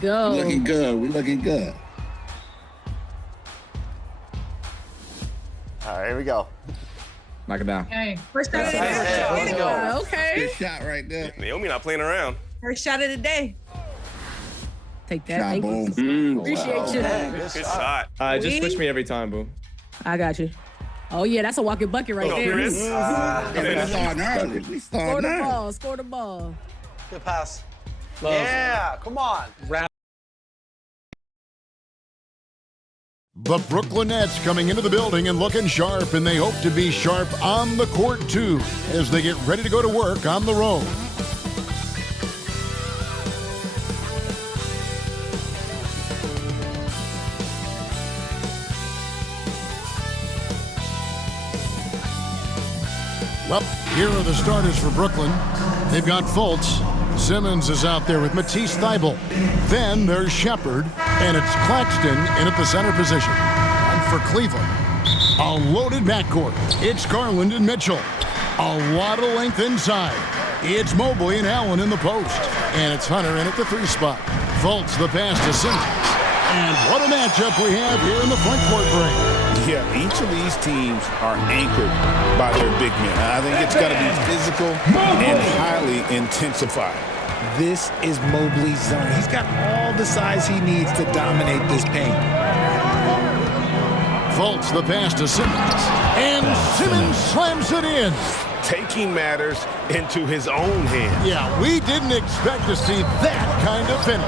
Go. We looking good. We looking good. All right, here we go. Knock it down. Okay. First shot of the Nice. day. Let's go. Okay. Good shot right there. Naomi not playing around. First shot of the day. Take that. Shot, Thank you. boom. Appreciate you. Good shot. Just switch me every time, boo. I got you. Oh yeah, that's a walking bucket right Go, there. Chris. We starting early. We Score starting the early. ball. Score the ball. Good pass. Yeah, come on. The Brooklyn Nets coming into the building and looking sharp, and they hope to be sharp on the court too as they get ready to go to work on the road. Well, here are the starters for Brooklyn. They've got Fultz. Simmons is out there with Matisse Thybulle. Then there's Shepherd, and it's Claxton in at the center position. And for Cleveland, a loaded backcourt. It's Garland and Mitchell. A lot of length inside. It's Mobley and Allen in the post. And it's Hunter in at the 3 spot. Fultz the pass to Simmons. And what a matchup we have here in the front court break. Yeah, each of these teams are anchored by their big men. I think it's going to be physical and highly intensified. This is Mobley's zone. He's got all the size he needs to dominate this paint. Fultz the pass to Simmons. And Simmons slams it in. Taking matters into his own hands. Yeah, we didn't expect to see that kind of finish.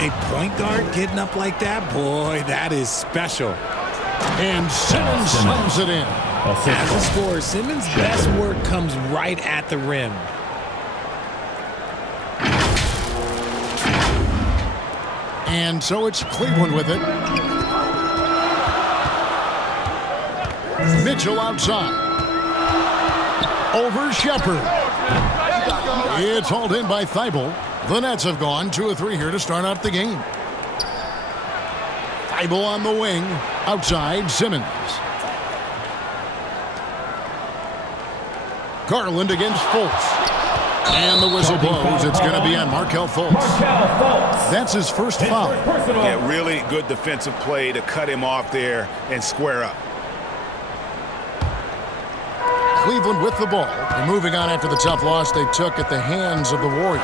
A point guard getting up like that, boy, that is special. And Simmons slams it in. As a scorer, Simmons' best work comes right at the rim. And so it's Cleveland with it. Mitchell outside. Over Shepherd. It's hauled in by Thybulle. The Nets have gone 2 of 3 here to start out the game. Thybulle on the wing. Outside, Simmons. Garland against Fultz. And the whistle blows. It's going to be on Markelle Fultz. That's his first foul. Yeah, really good defensive play to cut him off there and square up. Cleveland with the ball. They're moving on after the tough loss they took at the hands of the Warriors.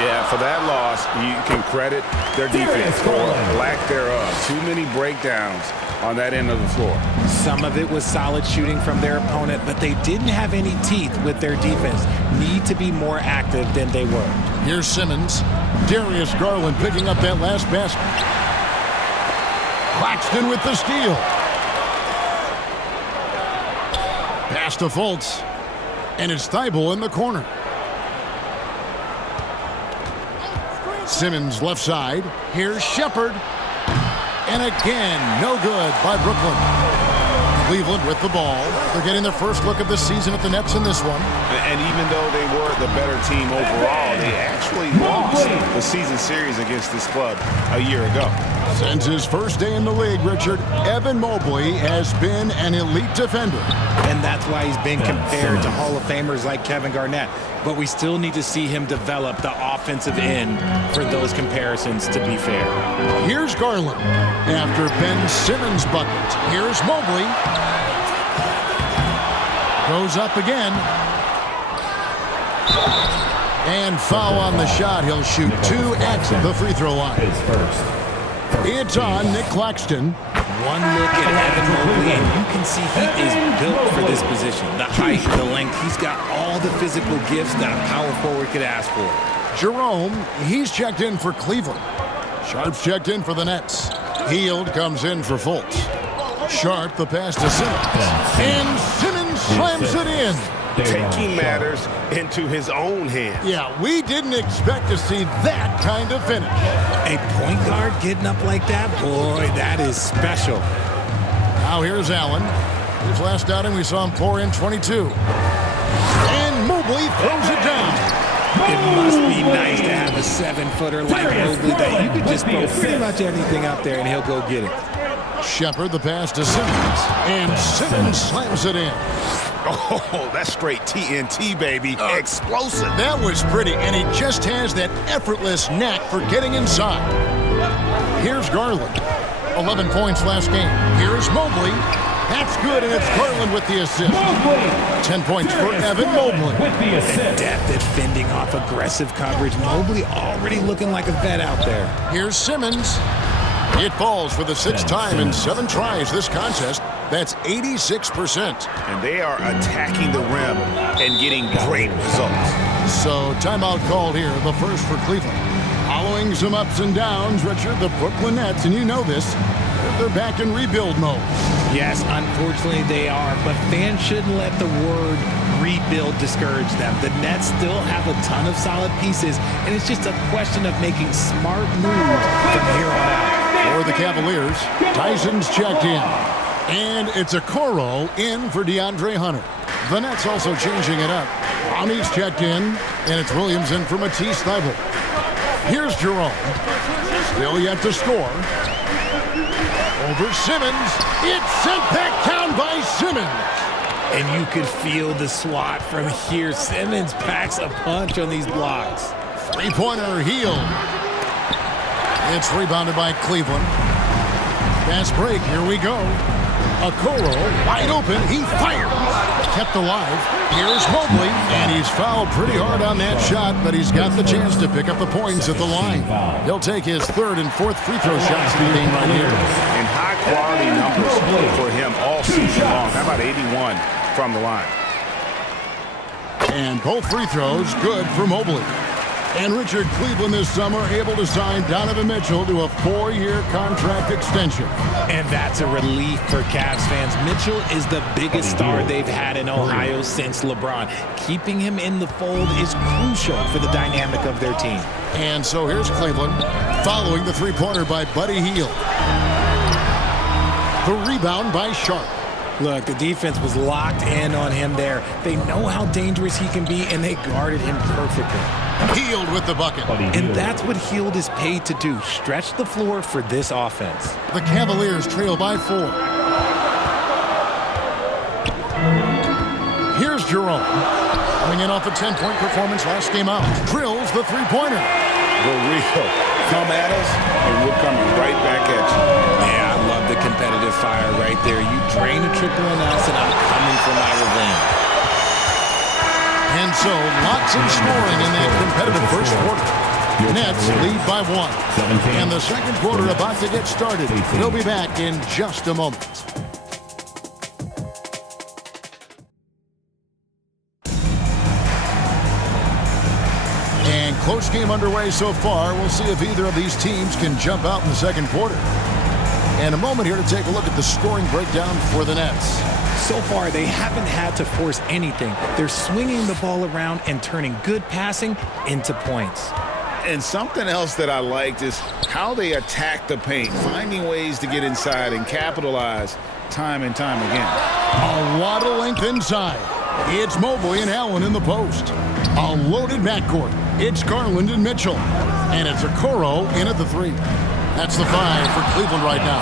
Yeah, for that loss, you can credit their defense or lack thereof. Too many breakdowns on that end of the floor. Some of it was solid shooting from their opponent, but they didn't have any teeth with their defense. Need to be more active than they were. Here's Simmons. Darius Garland picking up that last basket. Claxton with the steal. Pass to Fultz. And it's Thybulle in the corner. Simmons left side. Here's Shepherd. And again, no good by Brooklyn. Cleveland with the ball. They're getting their first look of the season at the Nets in this one. And even though they were the better team overall, they actually lost the season series against this club a year ago. Since his first day in the league, Richard, Evan Mobley has been an elite defender. And that's why he's been compared to Hall of Famers like Kevin Garnett. But we still need to see him develop the offensive end for those comparisons to be fair. Here's Garland. After Ben Simmons' bucket, here's Mobley. Goes up again. And foul on the shot. He'll shoot 2 at the free throw line. It's on Nick Claxton. One look at Evan Mobley, and you can see he is built for this position. The height, the length, he's got all the physical gifts that a power forward could ask for. Jerome, he's checked in for Cleveland. Sharp's checked in for the Nets. Hield comes in for Fultz. Sharp, the pass to Simmons. And Simmons slams it in. Taking matters into his own hands. Yeah, we didn't expect to see that kind of finish. A point guard getting up like that, boy, that is special. Now here's Allen. His last outing, we saw him pour in 22. And Mobley throws it down. It must be nice to have a 7-footer like Mobley that you can just throw pretty much anything out there and he'll go get it. Shepherd, the pass to Simmons. And Simmons slams it in. Oh, that's straight TNT, baby. Explosive. That was pretty, and he just has that effortless knack for getting inside. Here's Garland. 11 points last game. Here's Mobley. That's good, and it's Garland with the assist. 10 points for Evan Mobley. And depth at fending off aggressive coverage. Mobley already looking like a vet out there. Here's Simmons. It falls for the 6th time in 7 tries this contest. That's 86%. And they are attacking the rim and getting great results. So timeout called here, the first for Cleveland. Following some ups and downs, Richard, the Brooklyn Nets, and you know this, they're back in rebuild mode. Yes, unfortunately they are, but fans shouldn't let the word rebuild discourage them. The Nets still have a ton of solid pieces, and it's just a question of making smart moves from here on out. For the Cavaliers, Tyson's checked in. And it's a Okoro in for DeAndre Hunter. The Nets also changing it up. Ronnie's checked in, and it's Williams in for Matisse Thybulle. Here's Jerome. Still yet to score. Over Simmons. It's sent back down by Simmons. And you could feel the swat from here. Simmons packs a punch on these blocks. Three-pointer heel. It's rebounded by Cleveland. Fast break. Here we go. Okoro wide open. He fired. Kept alive. Here's Mobley. And he's fouled pretty hard on that shot, but he's got the chance to pick up the points at the line. He'll take his 3rd and 4th free throw shots of the game right here. And high-quality numbers for him all season long. How about 81 from the line? And both free throws good for Mobley. And Richard, Cleveland this summer able to sign Donovan Mitchell to a 4-year contract extension. And that's a relief for Cavs fans. Mitchell is the biggest star they've had in Ohio since LeBron. Keeping him in the fold is crucial for the dynamic of their team. And so here's Cleveland following the three-pointer by Buddy Hield. The rebound by Sharp. Look, the defense was locked in on him there. They know how dangerous he can be, and they guarded him perfectly. Hield with the bucket. And that's what Hield is paid to do, stretch the floor for this offense. The Cavaliers trail by 4. Here's Jerome. Coming in off a 10-point performance last game out. Drills the three-pointer. The real. Come at us, and we're coming right back at you. Yeah, I love the competitive fire right there. You drain a triple on us, and I'm coming for my revenge. And so, lots of scoring in that competitive first quarter. Nets lead by 1. And the second quarter about to get started. We'll be back in just a moment. And close game underway so far. We'll see if either of these teams can jump out in the second quarter. And a moment here to take a look at the scoring breakdown for the Nets. So far, they haven't had to force anything. They're swinging the ball around and turning good passing into points. And something else that I liked is how they attack the paint, finding ways to get inside and capitalize time and time again. A lot of length inside. It's Mobley and Allen in the post. A loaded backcourt. It's Garland and Mitchell. And it's Okoro in at the 3. That's the 5 for Cleveland right now.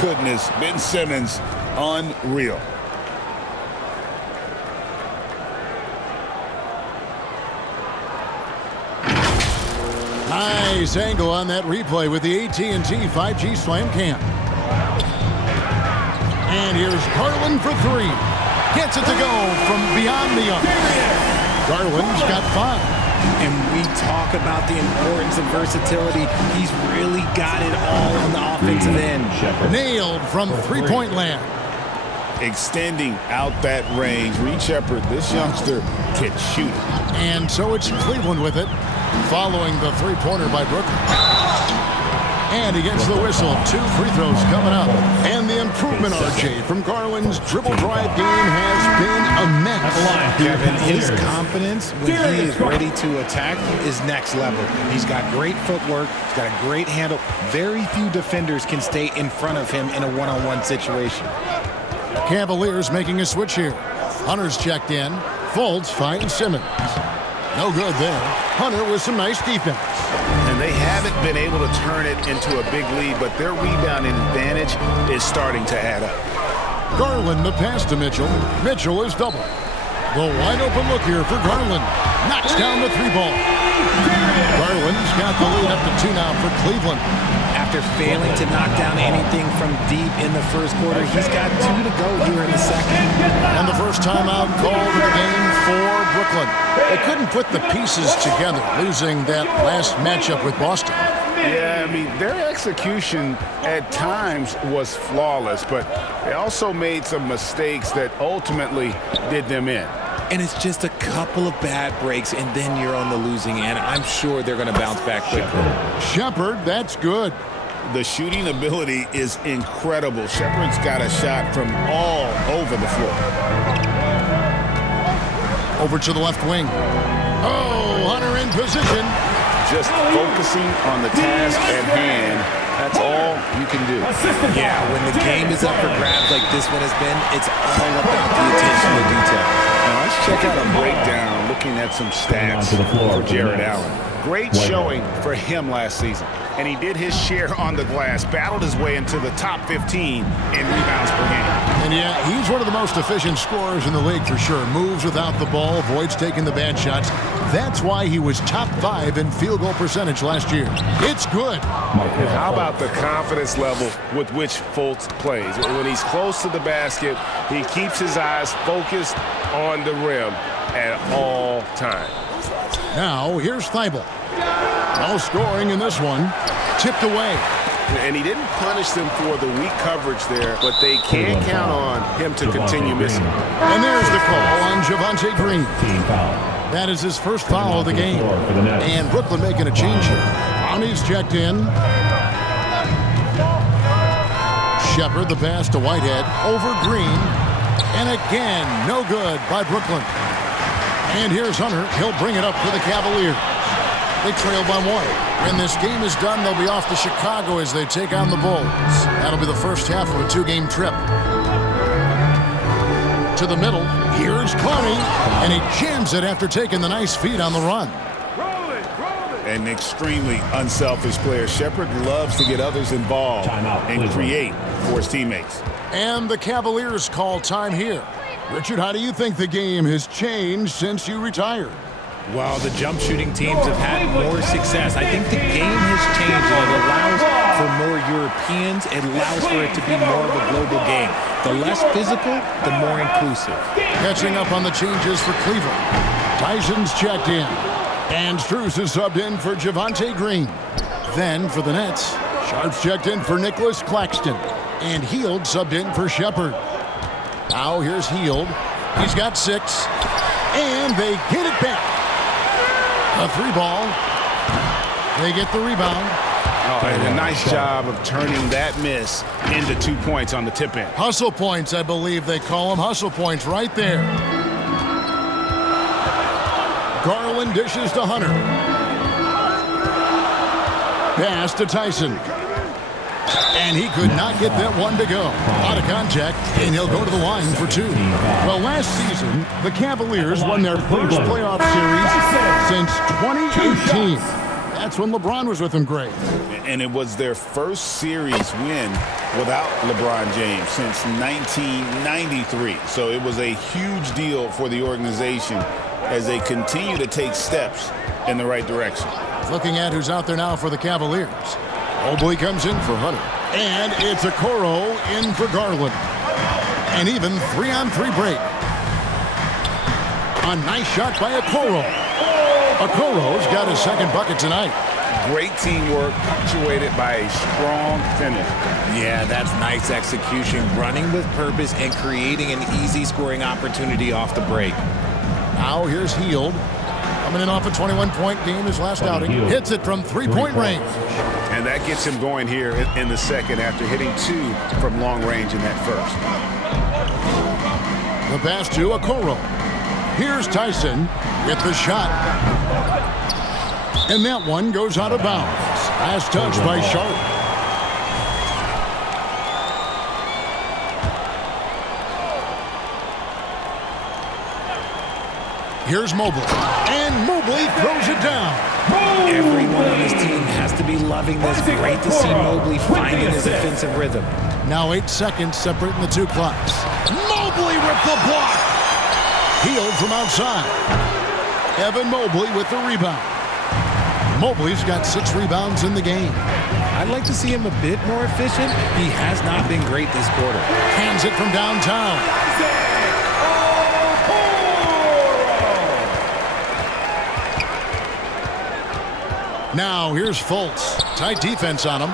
Goodness, Ben Simmons, unreal. Nice angle on that replay with the AT&T 5G Slam Cam. And here's Garland for 3. Gets it to go from beyond the arc. Garland's got 5. And we talk about the importance of versatility. He's really got it all on the offensive end. Nailed from three-point land. Extending out that range. Reed Shepherd, this youngster can shoot it. And so it's Cleveland with it, following the three-pointer by Brooklyn. And he gets the whistle. 2 free throws coming up. And the improvement, RJ, from Garland's dribble drive game has been immense. Kevin, his confidence when he is ready to attack is next level. He's got great footwork. He's got a great handle. Very few defenders can stay in front of him in a one-on-one situation. Cavaliers making a switch here. Hunter's checked in. Fultz finds Simmons. No good there. Hunter with some nice defense. And they haven't been able to turn it into a big lead, but their rebounding advantage is starting to add up. Garland the pass to Mitchell. Mitchell is doubled. The wide open look here for Garland. Knocks down the 3-ball. Garland's got the lead up to 2 now for Cleveland. After failing to knock down anything from deep in the first quarter, he's got 2 to go here in the second. And the first timeout called in the game for Brooklyn. They couldn't put the pieces together, losing that last matchup with Boston. Yeah, I mean, their execution at times was flawless, but they also made some mistakes that ultimately did them in. And it's just a couple of bad breaks, and then you're on the losing end. I'm sure they're going to bounce back quickly. Shepard, that's good. The shooting ability is incredible. Shepard's got a shot from all over the floor. Over to the left wing. Oh, Hunter in position. Just focusing on the task at hand, that's all you can do. Yeah, when the game is up for grabs like this one has been, it's all about the attention to detail. Now let's check out a breakdown looking at some stats for Jared Allen. Great showing for him last season. And he did his share on the glass, battled his way into the top 15 in rebounds per game. And yeah, he's one of the most efficient scorers in the league for sure. Moves without the ball, avoids taking the bad shots. That's why he was top 5 in field goal percentage last year. It's good. And how about the confidence level with which Fultz plays? When he's close to the basket, he keeps his eyes focused on the rim at all times. Now, here's Thibault. No scoring in this one. Tipped away. And he didn't punish them for the weak coverage there, but they can count on him to continue missing. And there's the call on Javonte Green. That is his first foul of the game. And Brooklyn making a change here. Brownie's checked in. Shepard, the pass to Whitehead. Over Green. And again, no good by Brooklyn. And here's Hunter. He'll bring it up for the Cavaliers. They trail by 1. When this game is done, they'll be off to Chicago as they take on the Bulls. That'll be the first half of a 2-game trip. To the middle, here's Clowney, and he jams it after taking the nice feed on the run. An extremely unselfish player. Shepard loves to get others involved and create for his teammates. And the Cavaliers call time here. Richard, how do you think the game has changed since you retired? Well, the jump shooting teams have had more success. I think the game has changed, and it allows for more Europeans. It allows for it to be more of a global game. The less physical, the more inclusive. Catching up on the changes for Cleveland. Tyson's checked in. And Strus is subbed in for Javonte Green. Then for the Nets, Sharp's checked in for Nicholas Claxton. And Hield subbed in for Shepard. Now here's Hield. He's got 6. And they get it back. A 3-ball. They get the rebound. Oh, and a nice job of turning that miss into 2 points on the tip in. Hustle points, I believe they call them. Hustle points right there. Garland dishes to Hunter. Pass to Tyson. And he could not get that one to go. Out of contact, and he'll go to the line for 2. Well, last season, the Cavaliers won their first playoff series since 2018. That's when LeBron was with them, Greg. And it was their first series win without LeBron James since 1993. So it was a huge deal for the organization as they continue to take steps in the right direction. Looking at who's out there now for the Cavaliers. Mobley comes in for Hunter. And it's Okoro in for Garland. And even 3-on-3 break. A nice shot by Okoro. Okoro's got his second bucket tonight. Great teamwork punctuated by a strong finish. Yeah, that's nice execution. Running with purpose and creating an easy scoring opportunity off the break. Now here's Hield. Coming in off a 21-point game his last outing. Hits it from 3-point range. And that gets him going here in the second after hitting 2 from long range in that first. The pass to Okoro. Here's Tyson with the shot. And that one goes out of bounds. Last touch by Sharp. Here's Mobley. And Mobley throws it down. Everyone on this team has to be loving this. Great to see Mobley finding his offensive rhythm. Now 8 seconds separating the 2 clocks. Mobley with the block. Healed from outside. Evan Mobley with the rebound. Mobley's got 6 rebounds in the game. I'd like to see him a bit more efficient. He has not been great this quarter. Hands it from downtown. Now here's Fultz. Tight defense on him.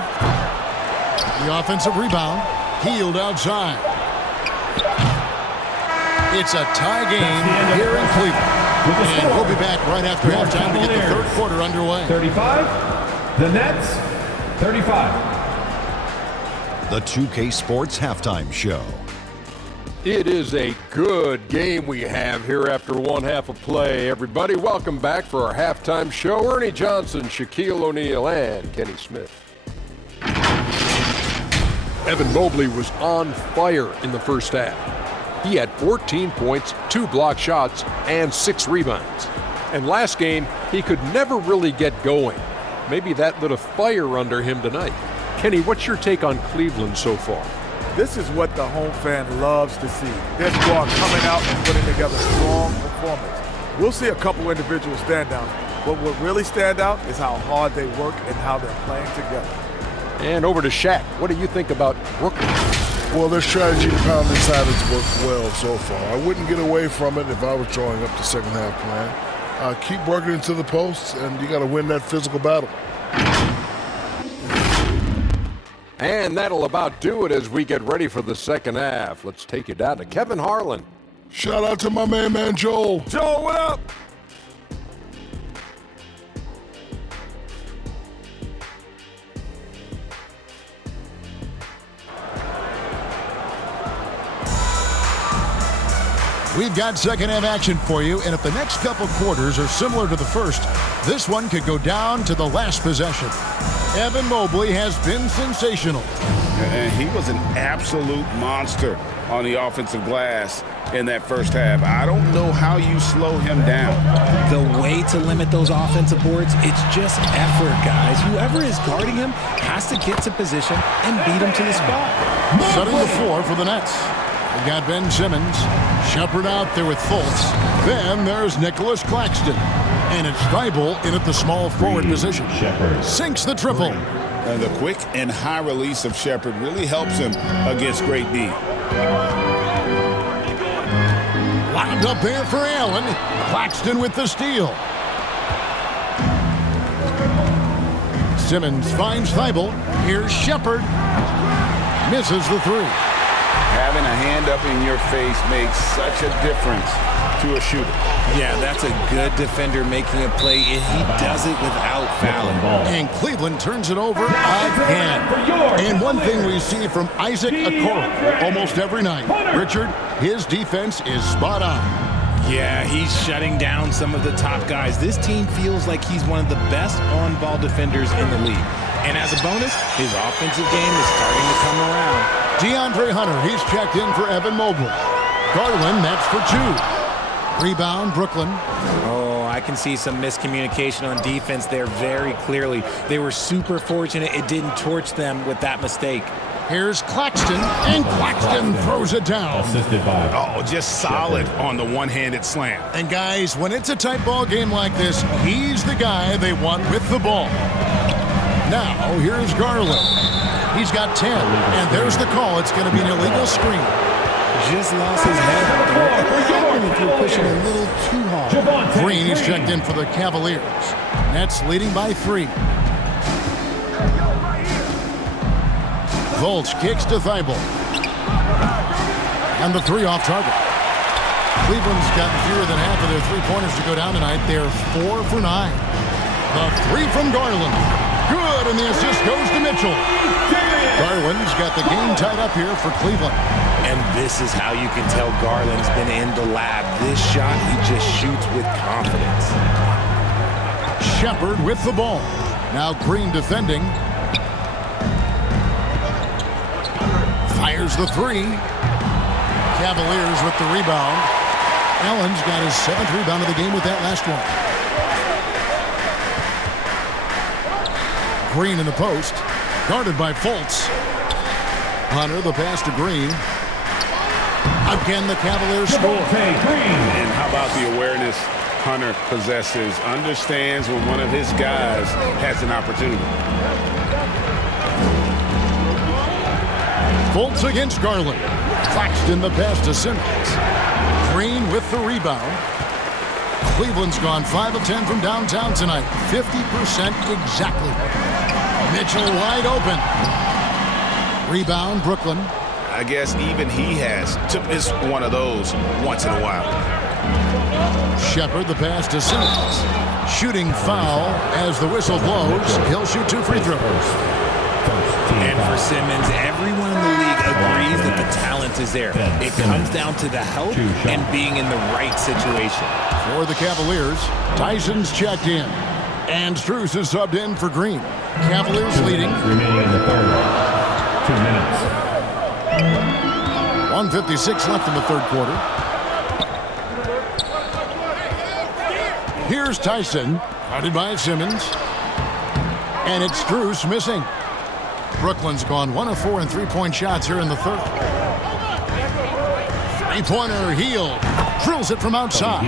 The offensive rebound. Healed outside. It's a tie game here in Cleveland. And we'll be back right after halftime to get the third quarter underway. 35. The Nets, 35. The 2K Sports Halftime Show. It is a good game we have here after one half of play. Everybody, welcome back for our halftime show. Ernie Johnson, Shaquille O'Neal, and Kenny Smith. Evan Mobley was on fire in the first half. He had 14 points, 2 block shots, and 6 rebounds. And last game, he could never really get going. Maybe that lit a fire under him tonight. Kenny, what's your take on Cleveland so far? This is what the home fan loves to see. Their squad coming out and putting together strong performance. We'll see a couple individual standouts, but what really stand out is how hard they work and how they're playing together. And over to Shaq. What do you think about Brooklyn? Well, their strategy to pound inside has worked well so far. I wouldn't get away from it if I was drawing up the second half plan. Keep working into the posts, and you got to win that physical battle. And that'll about do it as we get ready for the second half. Let's take it down to Kevin Harlan. Shout out to my man Joel. Joel, what up? We've got second half action for you, and if the next couple quarters are similar to the first, this one could go down to the last possession. Evan Mobley has been sensational. And he was an absolute monster on the offensive glass in that first half. I don't know how you slow him down. The way to limit those offensive boards, it's just effort, guys. Whoever is guarding him has to get to position and beat him to the spot. Setting the floor for the Nets. We got Ben Simmons. Shepard out there with Fultz. Then there's Nicholas Claxton. And it's Thibault in at the small forward position. Sinks the triple. And the quick and high release of Shepard really helps him against great D. Lobbed up there for Allen. Claxton with the steal. Simmons finds Thibault. Here's Shepard. Misses the 3. Having a hand up in your face makes such a difference to a shooter. Yeah, that's a good defender making a play, and he does it without fouling. And Cleveland turns it over again. And one thing we see from Isaac Okoro almost every night, Richard, his defense is spot on. Yeah, he's shutting down some of the top guys. This team feels like he's one of the best on-ball defenders in the league. And as a bonus, his offensive game is starting to come around. DeAndre Hunter, he's checked in for Evan Mobley. Garland, that's for 2. Rebound, Brooklyn. Oh, I can see some miscommunication on defense there very clearly. They were super fortunate it didn't torch them with that mistake. Here's Claxton, and Claxton throws it down. Oh, just solid on the one-handed slam. And guys, when it's a tight ball game like this, he's the guy they want with the ball. Now, here's Garland. He's got 10, and there's the call. It's going to be an illegal screen. Just lost his head out there. If you're pushing a little too hard. Green is checked in for the Cavaliers. Nets leading by 3. Fultz kicks to Thibault. And the 3 off target. Cleveland's gotten fewer than half of their 3-pointers to go down tonight. They're 4 for 9. The 3 from Garland. Good, and the assist goes to Mitchell. Garland's got the game tied up here for Cleveland. And this is how you can tell Garland's been in the lab. This shot, he just shoots with confidence. Shepard with the ball. Now Green defending. Fires the 3. Cavaliers with the rebound. Allen's got his 7th rebound of the game with that last one. Green in the post. Guarded by Fultz. Hunter, the pass to Green. Again, the Cavaliers score. And how about the awareness Hunter possesses? Understands when one of his guys has an opportunity. Fultz against Garland. Claxton the pass to Simmons. Green with the rebound. Cleveland's gone 5 of 10 from downtown tonight. 50% exactly. Mitchell wide open. Rebound, Brooklyn. I guess even he has to miss one of those once in a while. Shepard the pass to Simmons. Shooting foul as the whistle blows. He'll shoot 2 free throws. And for Simmons, everyone in the league agrees that the talent is there. It comes down to the help and being in the right situation. For the Cavaliers, Tyson's checked in. And Strus is subbed in for Green. Cavaliers leading. Remaining in the third. 2 minutes. 1:56 left in the third quarter. Here's Tyson, guarded by Simmons. And it's Strus missing. Brooklyn's gone 1 of 4 in three-point shots here in the third. Three-pointer, Hield. Drills it from outside.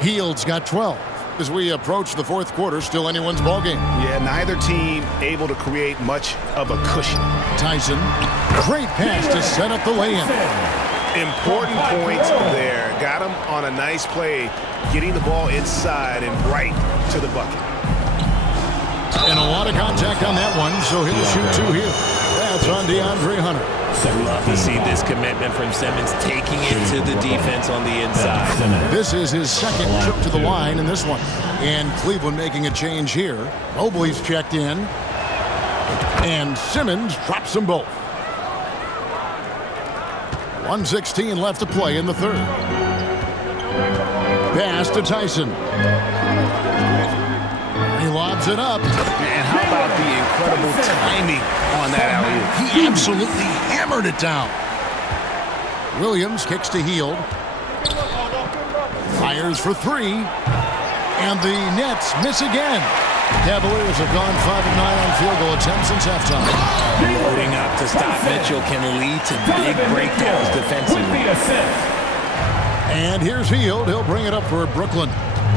Hield's got 12. As we approach the fourth quarter, still anyone's ballgame. Yeah, neither team able to create much of a cushion. Tyson, great pass to set up the lay-in. Important points there. Got him on a nice play, getting the ball inside and right to the bucket. And a lot of contact on that one, so he'll shoot 2 here. That's on DeAndre Hunter. Love to see this commitment from Simmons, taking it to the defense on the inside. This is his second trip to the line in this one. And Cleveland making a change here. Mobley's checked in. And Simmons drops them both. 1:16 left to play in the third. Pass to Tyson. He lobs it up. And how about the incredible timing on that alley-oop? He absolutely hammered it down. Williams kicks to Hield. Fires for 3. And the Nets miss again. Cavaliers have gone 5 of 9 on field goal attempts since halftime. Loading up to stop Mitchell can lead to big breakdowns defensively. And here's Hield. He'll bring it up for Brooklyn.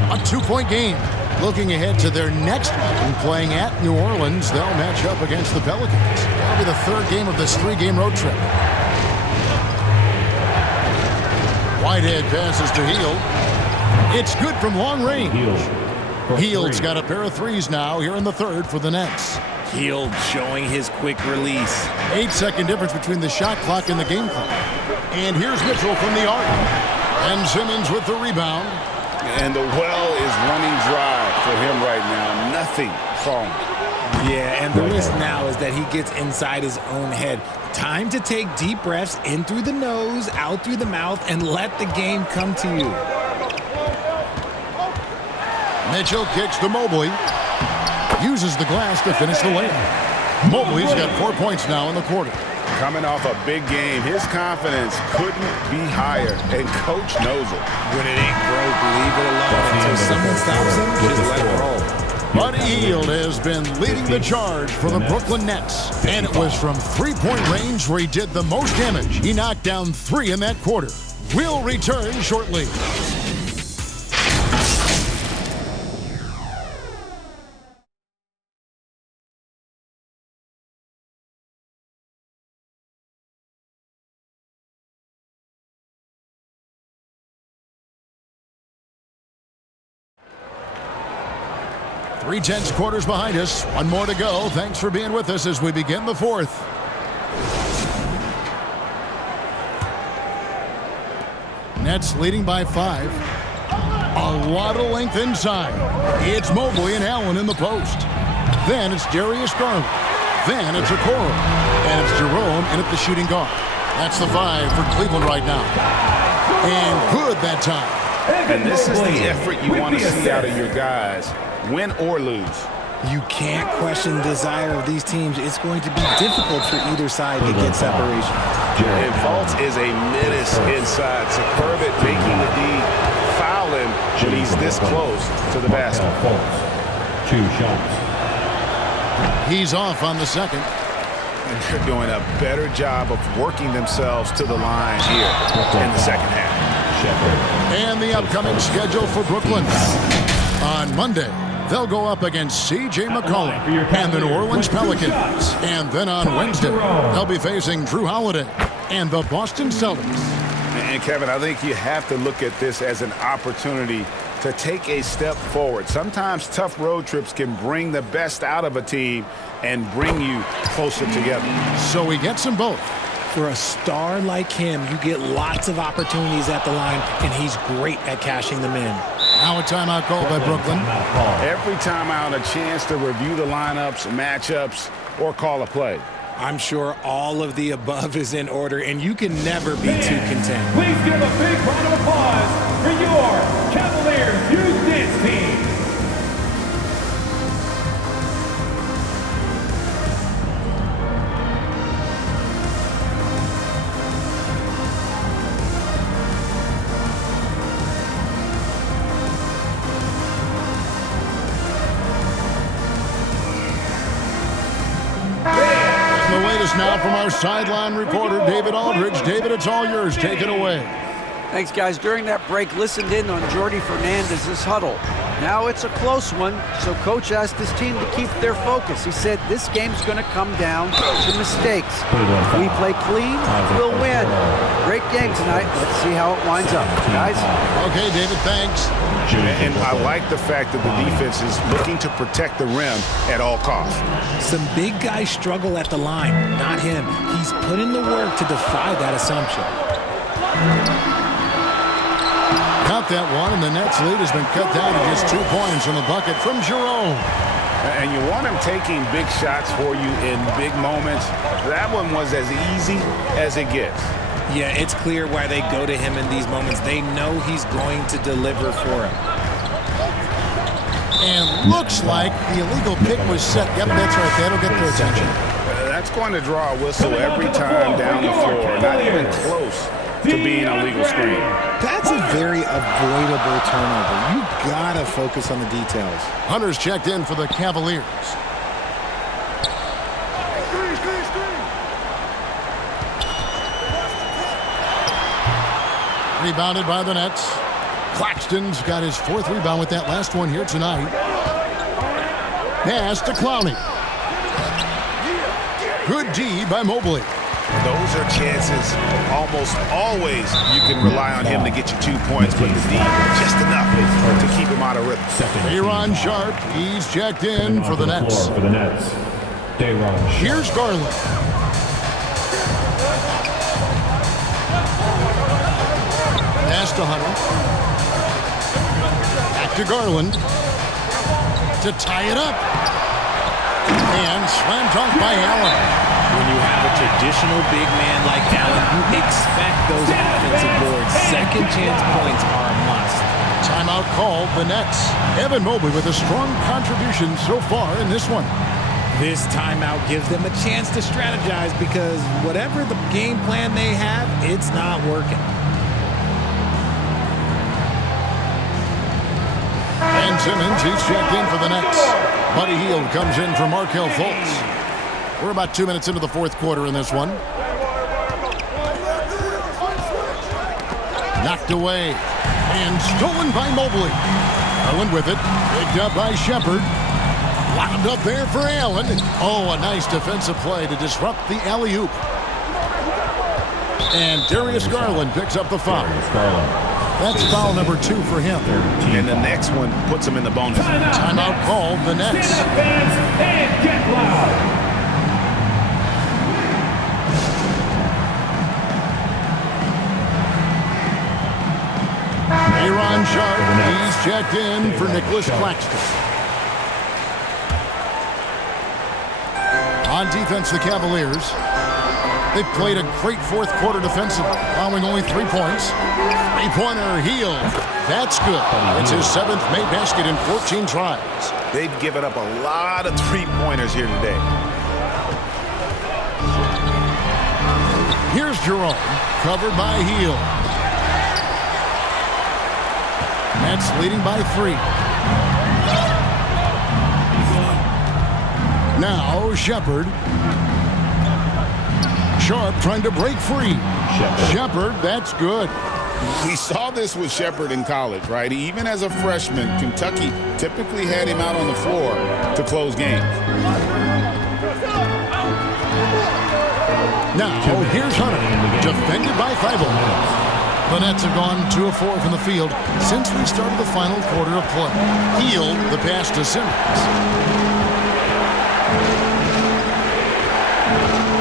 A 2-point game. Looking ahead to their next one, playing at New Orleans, they'll match up against the Pelicans. That'll be the third game of this 3-game road trip. Whitehead passes to Hield. It's good from long range. Hield's got a pair of threes now here in the third for the Nets. Hield showing his quick release. 8-second difference between the shot clock and the game clock. And here's Mitchell from the arc. And Simmons with the rebound. And the well is running dry for him right now. Nothing falling. Yeah, and the risk now is that he gets inside his own head. Time to take deep breaths in through the nose, out through the mouth, and let the game come to you. Mitchell kicks to Mobley. Uses the glass to finish the layup. Mobley's got 4 points now in the quarter. Coming off a big game, his confidence couldn't be higher, and Coach knows it. When it ain't broke, leave it alone until someone stops him. Just let it roll. Buddy Hield has been leading the charge for the Brooklyn Nets. And it was from 3-point range where he did the most damage. He knocked down 3 in that quarter. We'll return shortly. Three tenths quarters behind us. One more to go. Thanks for being with us as we begin the fourth. Nets leading by 5. A lot of length inside. It's Mobley and Allen in the post. Then it's Darius Garland. Then it's Okoro. And it's Jerome in at the shooting guard. That's the 5 for Cleveland right now. And good that time. And this is the effort you want to see out of your guys, win or lose. You can't question the desire of these teams. It's going to be difficult for either side to get separation. And Fultz is a menace inside. Superb at making the D. Foul him when he's this close to the basket. 2 shots. He's off on the second. And they're doing a better job of working themselves to the line here in the second half. And the upcoming schedule for Brooklyn. On Monday, they'll go up against C.J. McCollum and the New Orleans Pelicans. And then on Wednesday, they'll be facing Drew Holiday and the Boston Celtics. And Kevin, I think you have to look at this as an opportunity to take a step forward. Sometimes tough road trips can bring the best out of a team and bring you closer together. So he gets them both. For a star like him, you get lots of opportunities at the line, and he's great at cashing them in. Now a timeout called by Brooklyn. Every timeout, a chance to review the lineups, matchups, or call a play. I'm sure all of the above is in order, and you can never be too content. Please give a big round of applause for your Cavaliers Youth Dance Team. The latest now from our sideline reporter, David Aldridge. David, it's all yours. Take it away. Thanks, guys. During that break, listened in on Jordi Fernandez's huddle. Now it's a close one, so Coach asked his team to keep their focus. He said this game's going to come down to mistakes. If we play clean, we'll win. Great game tonight. Let's see how it winds up, guys. Okay, David, thanks. And I like the fact that the defense is looking to protect the rim at all costs. Some big guys struggle at the line, not him. He's put in the work to defy that assumption. Got that one, and the Nets' lead has been cut down to just 2 points from the bucket from Jerome. And you want him taking big shots for you in big moments. That one was as easy as it gets. Yeah, it's clear why they go to him in these moments. They know he's going to deliver for him. And looks like the illegal pick was set. Yep, that's right. That'll get their attention. That's going to draw a whistle every time down the floor. Not even close to being a legal screen. That's a very avoidable turnover. You gotta focus on the details. Hunter's checked in for the Cavaliers. Rebounded by the Nets. Claxton's got his 4th rebound with that last one here tonight. Pass to Clowney. Good D by Mobley. Those are chances almost always you can rely on him to get you 2 points, but the D just enough to keep him out of rhythm. Day'Ron Sharpe, he's checked in for the Nets. For the Nets, Day'Ron Sharpe. Here's Garland. Pass to Hunter. Back to Garland. To tie it up. And slam dunk by Allen. When you have a traditional big man like Allen, you expect those offensive boards. Second chance points are a must. Timeout called the Nets. Evan Mobley with a strong contribution so far in this one. This timeout gives them a chance to strategize because whatever the game plan they have, it's not working. Ben Simmons, he's checked in for the Nets. Buddy Hield comes in for Markelle Fultz. We're about 2 minutes into the 4th quarter in this one. Knocked away and stolen by Mobley. Garland with it, picked up by Shepard. Wound up there for Allen. Oh, a nice defensive play to disrupt the alley-oop. And Darius Garland picks up the foul. That's foul number 2 for him. And the next one puts him in the bonus. Timeout called the Nets. Stand up, fans, and get loud. Day'Ron Sharpe, he's checked in for Nicholas Claxton. On defense, the Cavaliers. They've played a great 4th quarter defensively, allowing only 3 points. 3-pointer Hield. That's good. It's his 7th made basket in 14 tries. They've given up a lot of 3-pointers here today. Here's Jerome, covered by Hield. Nets leading by 3. Now Shepard. Sharp trying to break free. Shepard, that's good. We saw this with Shepard in college, right? Even as a freshman, Kentucky typically had him out on the floor to close games. Now, here's Hunter, defended by Thibault. The Nets have gone 2 of 4 from the field since we started the final quarter of play. Hield the pass to Simmons.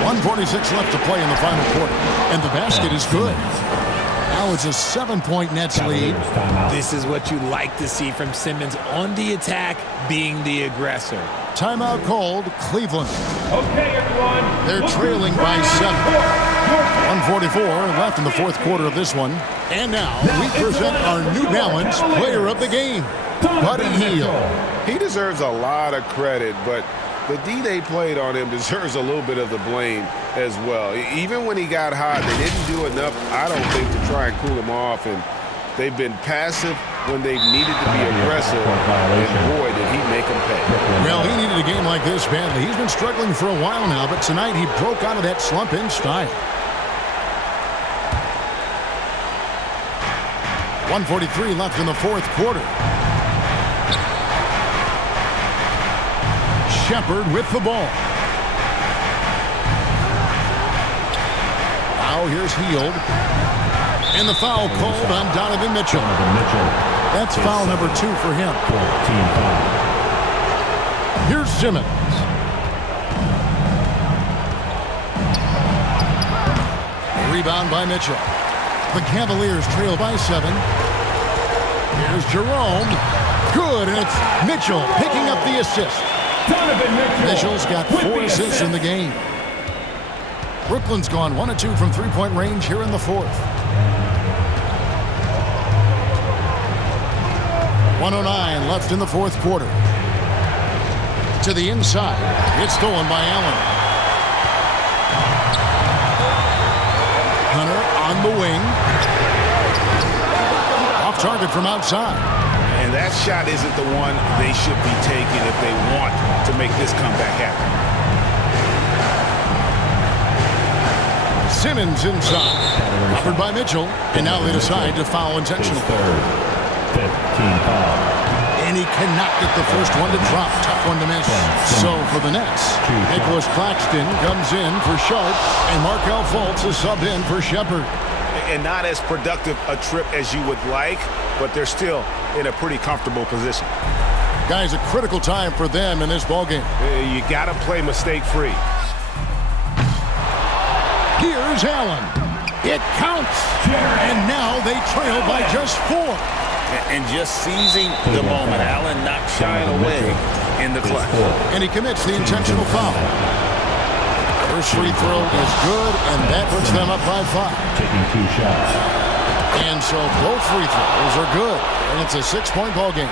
1:46 left to play in the final quarter, and the basket is good. Now it's a 7-point Nets lead. This is what you like to see from Simmons on the attack, being the aggressor. Timeout called, Cleveland. Okay, everyone. They're trailing by 7. 1:44 left in the fourth quarter of this one. And now we present our New Balance player of the game, Buddy Hield. He deserves a lot of credit, but the D they played on him deserves a little bit of the blame as well. Even when he got hot, they didn't do enough, I don't think, to try and cool him off. And they've been passive when they needed to be aggressive. And boy, did he make them pay. Well, he needed a game like this badly. He's been struggling for a while now, but tonight he broke out of that slump in style. 1:43 left in the fourth quarter. Shepard with the ball. Now here's Hield. And the foul called on Donovan Mitchell. That's foul number 2 for him. Here's Simmons. Rebound by Mitchell. The Cavaliers trail by 7. Here's Jerome. Good, and it's Mitchell picking up the assist. Mitchell's got 4 assists in the game. Brooklyn's gone 1 of 2 from three-point range here in the fourth. 1:09 left in the fourth quarter. To the inside. It's stolen by Allen. Hunter on the wing. Off target from outside. And that shot isn't the one they should be taking if they want to make this comeback happen. Simmons inside. Covered by Mitchell. And now they decide to foul intentionally. And he cannot get the first one to drop. Tough one to miss. So for the Nets, Nicholas Claxton comes in for Sharp, and Markelle Fultz is subbed in for Shepard. And not as productive a trip as you would like, but they're still in a pretty comfortable position. Guys, a critical time for them in this ballgame. You got to play mistake-free. Here's Allen. It counts. And now they trail by just 4. And just seizing the moment. Allen not shying away in the clutch. And he commits the intentional foul. First free throw is good, and that puts them up by 5. Taking 2 shots. And so both free throws are good, and it's a 6-point ball game.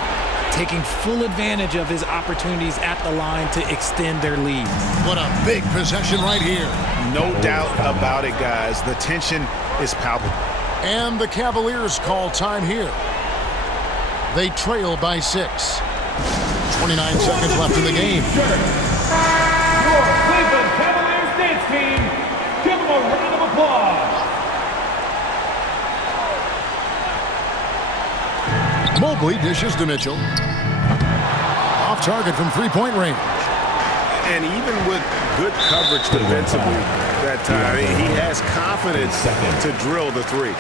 Taking full advantage of his opportunities at the line to extend their lead. What a big possession right here. No doubt about it, guys. The tension is palpable. And the Cavaliers call time here. They trail by 6. 29 seconds left in the game. Your Cleveland Cavaliers dance team. Give them a round of applause. Mobley dishes to Mitchell. Off target from three-point range. And even with good coverage defensively that time, he has confidence to drill the 3.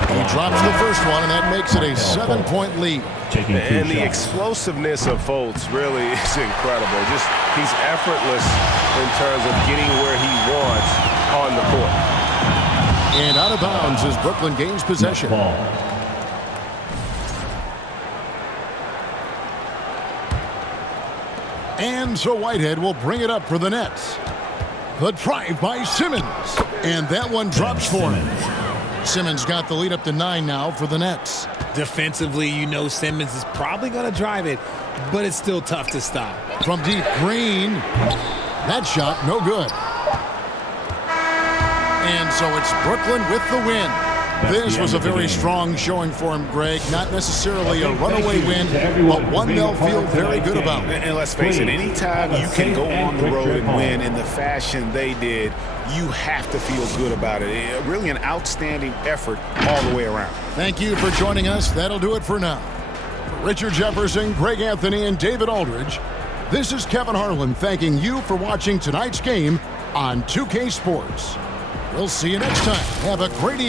He drops the first one, and that makes it a 7-point lead. And the explosiveness of Fultz really is incredible. Just he's effortless in terms of getting where he wants on the court. And out of bounds as Brooklyn gains possession. And so Whitehead will bring it up for the Nets. The drive by Simmons. And that one drops for him. Simmons got the lead up to 9 now for the Nets. Defensively, you know Simmons is probably going to drive it, but it's still tough to stop. From deep, Green. That shot, no good. And so it's Brooklyn with the win. This was a very strong showing for him, Greg. Not necessarily a runaway win, but one they'll feel very good about. And let's face it, anytime you can go on the road and win in the fashion they did, you have to feel good about it. Really an outstanding effort all the way around. Thank you for joining us. That'll do it for now. For Richard Jefferson, Greg Anthony, and David Aldridge, this is Kevin Harlan thanking you for watching tonight's game on 2K Sports. We'll see you next time. Have a great evening.